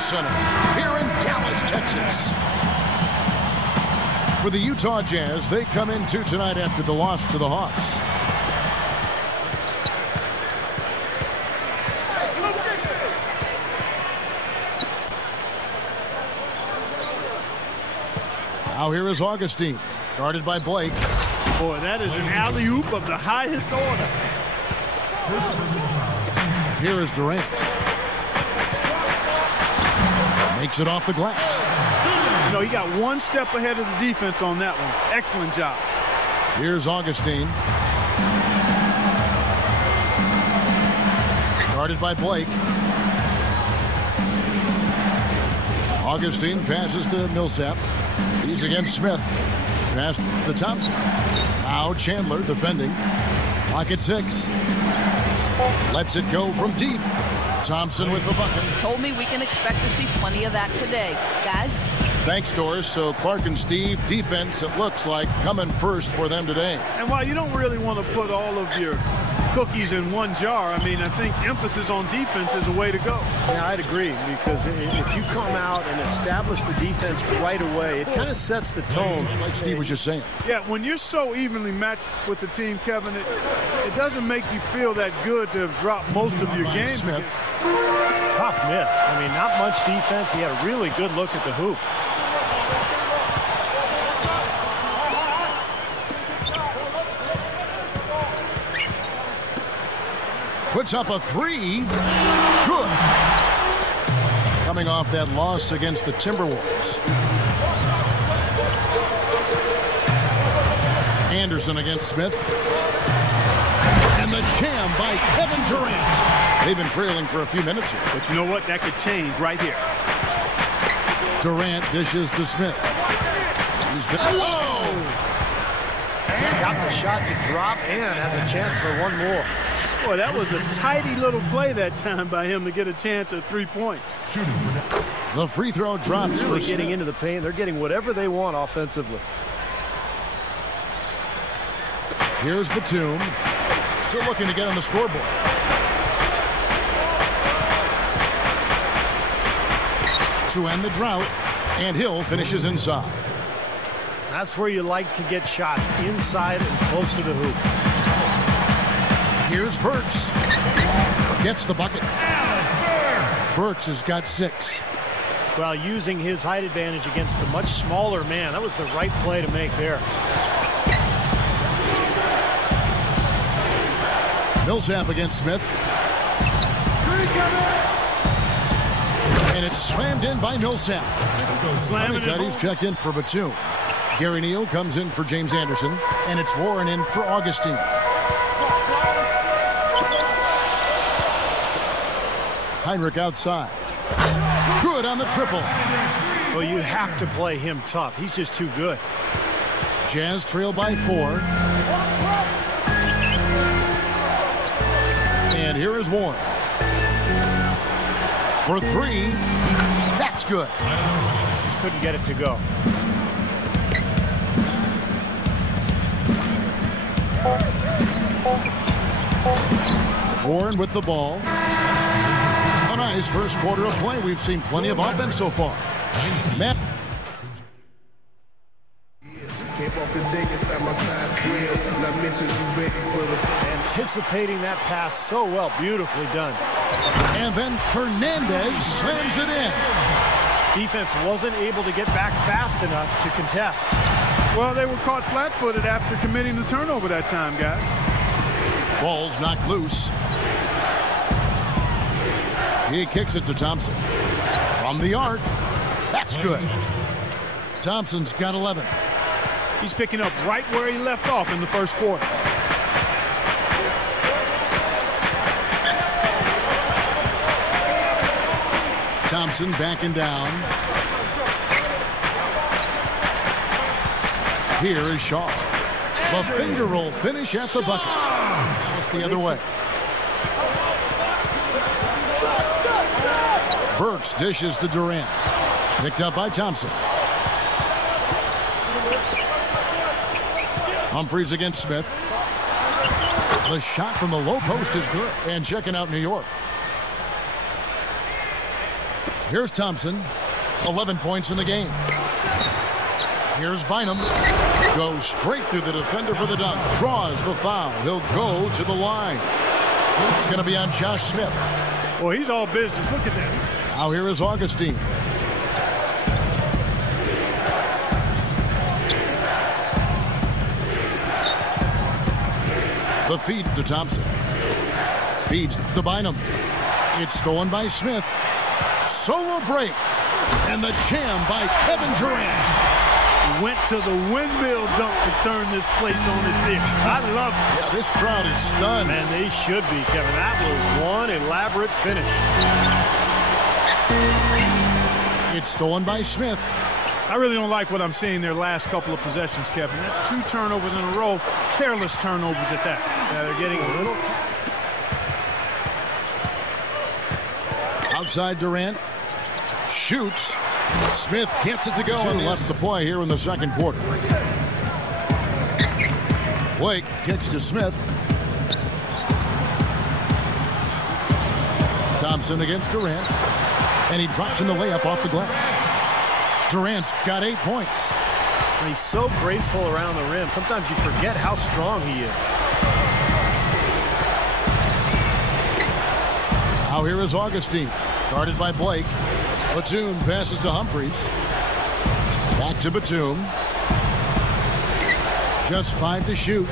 Center here in Dallas, Texas. For the Utah Jazz, they come into tonight after the loss to the Hawks. Now here is Augustine, guarded by Blake. Boy, that is an alley-oop of the highest order. Here is Durant. Makes it off the glass. You know, he got one step ahead of the defense on that one. Excellent job. Here's Augustine. Guarded by Blake. Augustine passes to Millsap. He's against Smith. Pass to Thompson. Now Chandler defending. Clock at 6. Lets it go from deep. Thompson with the bucket. Told me we can expect to see plenty of that today. Guys? Thanks, Doris. So Clark and Steve, defense, it looks like, coming first for them today. And while you don't really want to put all of your cookies in one jar, I mean, I think emphasis on defense is a way to go. Yeah, I'd agree, because if you come out and establish the defense right away, it kind of sets the tone. Like Steve was just saying. Yeah, when you're so evenly matched with the team, Kevin, it doesn't make you feel that good to have dropped most of your games. Smith. Tough miss. I mean, not much defense. He had a really good look at the hoop. Puts up a 3. Good. Coming off that loss against the Timberwolves. Anderson against Smith. And the jam by Kevin Durant. They've been trailing for a few minutes here. But you know what? That could change right here. Durant dishes to Smith. He's been... Whoa! Got the shot to drop and has a chance for one more. Boy, that was a tidy little play that time by him to get a chance at 3 points. The free throw drops for getting into the paint. They're getting whatever they want offensively. Here's Batum. Still looking to get on the scoreboard. To end the drought, and Hill finishes inside. That's where you like to get shots, inside and close to the hoop. Here's Burks. Gets the bucket. Burks has got 6. Well, using his height advantage against the much smaller man, that was the right play to make there. Millsap against Smith. And it's slammed in by Millsap. He's checked in for Batum. Gary Neal comes in for James Anderson. And it's Warren in for Augustine. Heinrich outside. Good on the triple. Well, you have to play him tough. He's just too good. Jazz trail by 4. And here is Warren. For 3. That's good. Just couldn't get it to go. Warren with the ball. A nice first quarter of play. We've seen plenty of offense so far. Matt. Anticipating that pass so well. Beautifully done. And then Hernandez slams it in. Defense wasn't able to get back fast enough to contest. Well, they were caught flat-footed after committing the turnover that time, guys. Ball's knocked loose. He kicks it to Thompson. From the arc. That's good. Thompson's got 11. He's picking up right where he left off in the first quarter. Thompson backing down. Here is Shaw. The finger roll finish at the bucket. It's the other way. Burks dishes to Durant. Picked up by Thompson. Humphries against Smith. The shot from the low post is good. And checking out New York. Here's Thompson. 11 points in the game. Here's Bynum. Goes straight through the defender for the dunk. Draws the foul. He'll go to the line. It's going to be on Josh Smith. Well, he's all business. Look at that. Now here is Augustine. The feed to Thompson. Feeds to Bynum. It's stolen by Smith. Solo break. And the jam by Kevin Durant. Went to the windmill dunk to turn this place on its ear. I love it. Yeah, this crowd is stunned. Man, they should be, Kevin. That was one elaborate finish. It's stolen by Smith. I really don't like what I'm seeing their last couple of possessions, Kevin. That's 2 turnovers in a row. Careless turnovers at that. Yeah, they're getting a little... Outside Durant. Shoots. Smith gets it to go and left the play here in the second quarter. Blake kicks to Smith. Thompson against Durant. And he drops in the layup off the glass. Durant's got 8 points. And he's so graceful around the rim. Sometimes you forget how strong he is. Now here is Augustine. Guarded by Blake. Batum passes to Humphries. Back to Batum. Just 5 to shoot.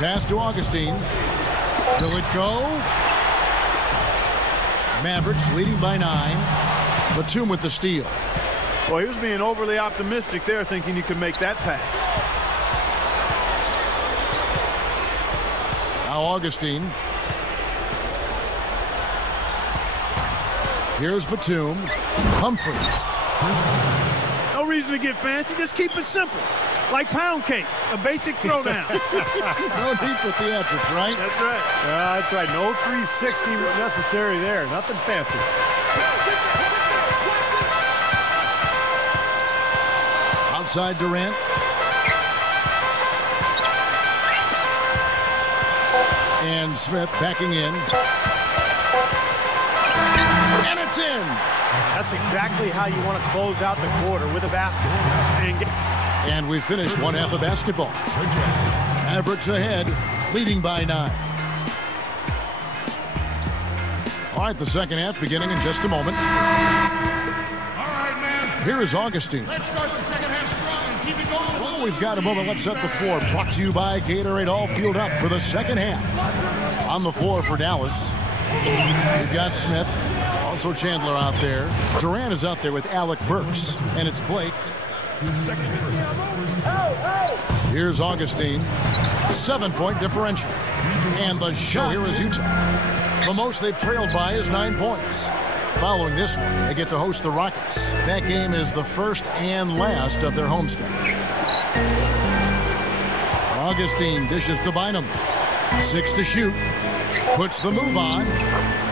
Pass to Augustine. Will it go? Mavericks leading by 9. Batum with the steal. Well, he was being overly optimistic there, thinking you could make that pass. Now Augustine. Here's Batum. Humphries. No reason to get fancy. Just keep it simple. Like pound cake. A basic throwdown. No need for theatrics, right? That's right. That's right. No 360 necessary there. Nothing fancy. Outside Durant. And Smith backing in. And it's in. That's exactly how you want to close out the quarter, with a basket. And we finish one half of basketball. Mavericks ahead, leading by 9. All right, the second half beginning in just a moment. All right, man. Here is Augustine. Let's start the second half strong and keep it going. Well, we've got a moment. Let's set the floor. Brought to you by Gatorade. All fueled up for the second half. On the floor for Dallas, we've got Smith. Also Chandler out there. Durant is out there with Alec Burks. And it's Blake. Here's Augustine. 7-point differential. And the shot here is Utah. The most they've trailed by is 9 points. Following this one, they get to host the Rockets. That game is the first and last of their homestand. Augustine dishes to Bynum. 6 to shoot. Puts the move on.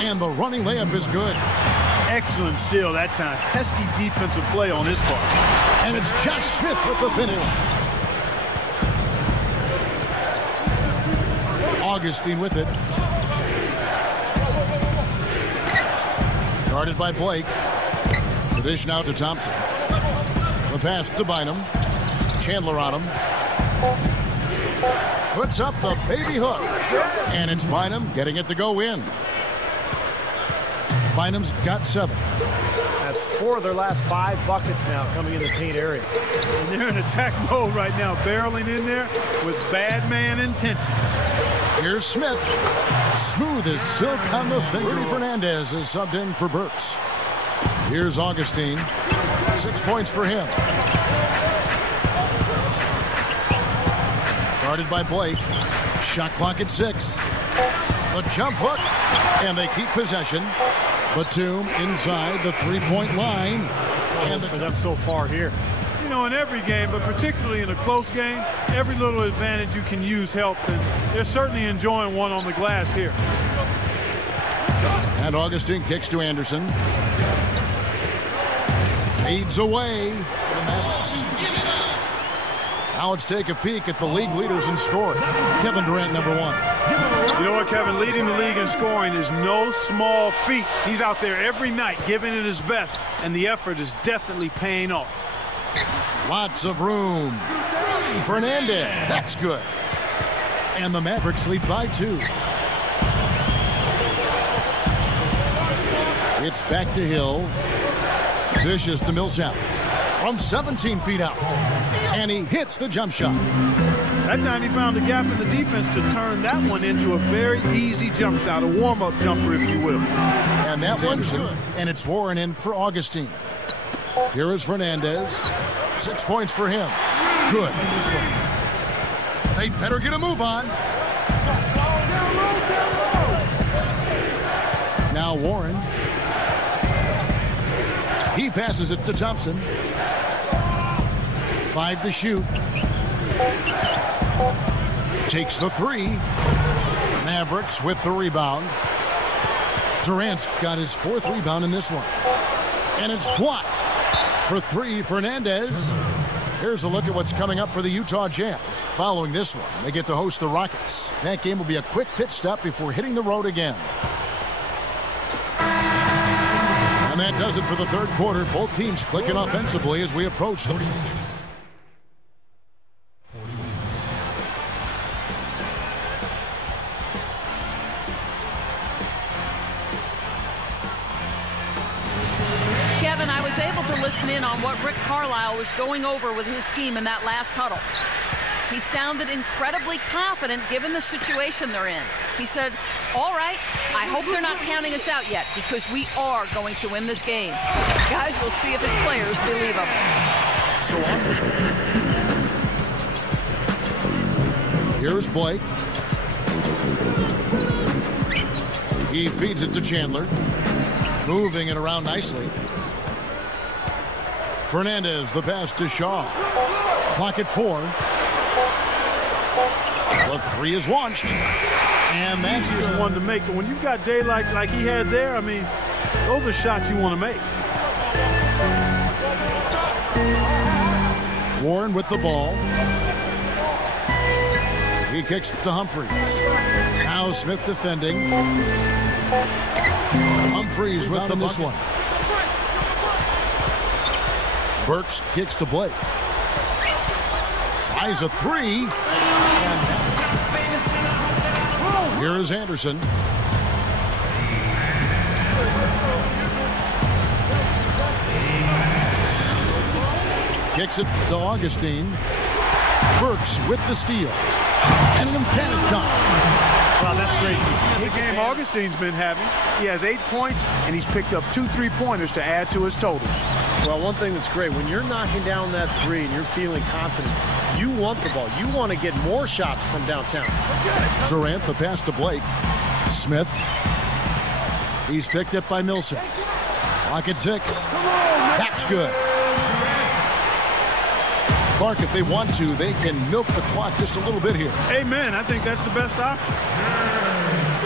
And the running layup is good. Excellent steal that time. Pesky defensive play on his part. And it's Josh Smith with the finish. Augustine with it. Guarded by Blake. The dish now to Thompson. The pass to Bynum. Chandler on him. Puts up the baby hook. And it's Bynum getting it to go in. Bynum's got 7. That's 4 of their last 5 buckets now coming in the paint area. And they're in attack mode right now, barreling in there with bad man intention. Here's Smith. Smooth as silk on the finger. Rudy Fernandez is subbed in for Burks. Here's Augustine. 6 points for him. Guarded by Blake. Shot clock at 6. The jump hook. And they keep possession. Batum inside the 3-point line. And for them so far here. You know, in every game, but particularly in a close game, every little advantage you can use helps, and they're certainly enjoying one on the glass here. And Augustine kicks to Anderson. Fades away for the Mavericks. Now let's take a peek at the league leaders in scoring. Kevin Durant, number 1. You know what, Kevin? Leading the league in scoring is no small feat. He's out there every night giving it his best, and the effort is definitely paying off. Lots of room. Fernandez, that's good. And the Mavericks lead by 2. It's back to Hill. Vicious to Millsap. From 17 feet out. And he hits the jump shot. That time he found a gap in the defense to turn that one into a very easy jump shot, a warm-up jumper, if you will. And that one's good. And it's Warren in for Augustine. Here is Fernandez. 6 points for him. Good. They'd better get a move on. Now Warren. He passes it to Thompson. 5 to shoot. Takes the 3. Mavericks with the rebound. Durant's got his 4th rebound in this one. And it's blocked. For 3, Fernandez. Here's a look at what's coming up for the Utah Jazz. Following this one, they get to host the Rockets. That game will be a quick pit stop before hitting the road again. And that does it for the third quarter. Both teams clicking offensively as we approach the Kevin, I was able to listen in on what Rick Carlisle was going over with his team in that last huddle. He sounded incredibly confident given the situation they're in. He said, all right, I hope they're not counting us out yet because we are going to win this game. Guys, we'll see if his players believe him. Here's Blake. He feeds it to Chandler. Moving it around nicely. Fernandez, the pass to Shaw. Clock at 4. The 3 is launched. And that's just one to make. But when you've got daylight like he had there, I mean, those are shots you want to make. Warren with the ball. He kicks to Humphries. Now Smith defending. Humphries with them this one. Burks kicks to Blake. Tries a 3. Here is Anderson. Kicks it to Augustine. Burks with the steal. And an emphatic dunk. Well, that's great. The game Augustine's been having. He has 8 points, and he's picked up 2 3-pointers to add to his totals. Well, one thing that's great, when you're knocking down that 3 and you're feeling confident, you want the ball. You want to get more shots from downtown. Durant, the pass to Blake. Smith. He's picked up by Millsap. Clock at 6. That's good. Clark, if they want to, they can milk the clock just a little bit here. Amen. I think that's the best option.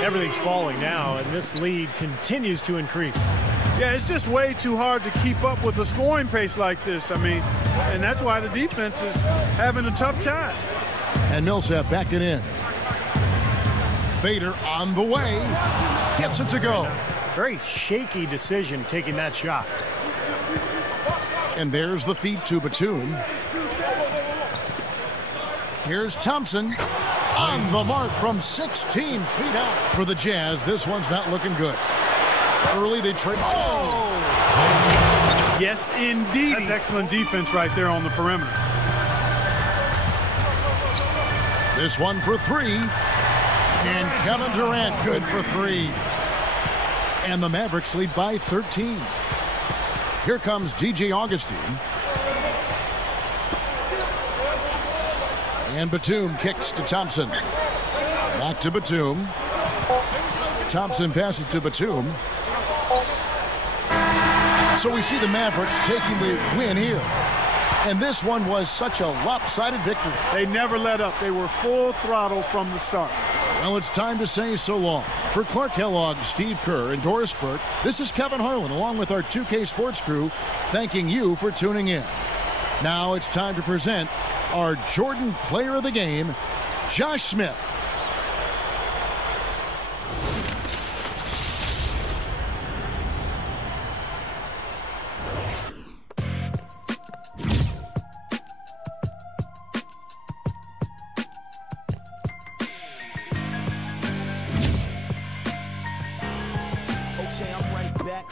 Everything's falling now, and this lead continues to increase. Yeah, it's just way too hard to keep up with a scoring pace like this. I mean, and that's why the defense is having a tough time. And Millsap backing in. Fader on the way. Gets it to go. Very shaky decision taking that shot. And there's the feed to Batum. Here's Thompson on the mark from 16 feet out for the Jazz. This one's not looking good. Early they trade. Oh! Yes, indeed. That's excellent defense right there on the perimeter. This one for 3. And Kevin Durant good for 3. And the Mavericks lead by 13. Here comes DJ Augustine. And Batum kicks to Thompson. Back to Batum. Thompson passes to Batum. So we see the Mavericks taking the win here. And this one was such a lopsided victory. They never let up. They were full throttle from the start. Well, it's time to say so long. For Clark Kellogg, Steve Kerr, and Doris Burke, this is Kevin Harlan along with our 2K Sports crew thanking you for tuning in. Now it's time to present our Jordan Player of the Game, Josh Smith.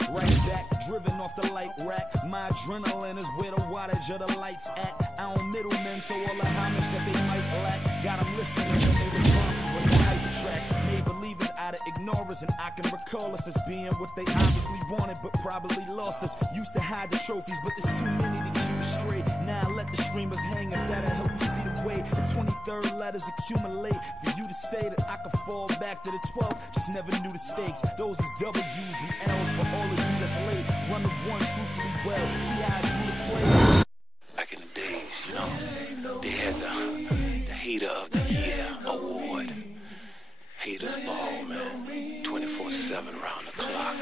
Right back, driven off the light rack. My adrenaline is where the wattage of the lights at. I don't middlemen, so all the homage that they might lack. Got them listening to their responses with the hyper tracks. Made believers out of ignorance, and I can recall us as being what they obviously wanted, but probably lost us. Used to hide the trophies, but there's too many to keep it straight. Now I let the streamers hang if that'll help you see the way. The 23rd letters accumulate for you to say that I could fall back to the 12th. Just never knew the stakes. Those is W's and L's for all of you that's late. Run the one truthfully well. See how I drew the play. Back in the days, you know, they had the Hater of the Year award. Haters ball, man. 24/7 round the clock.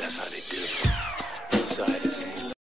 That's how they do it. Inside is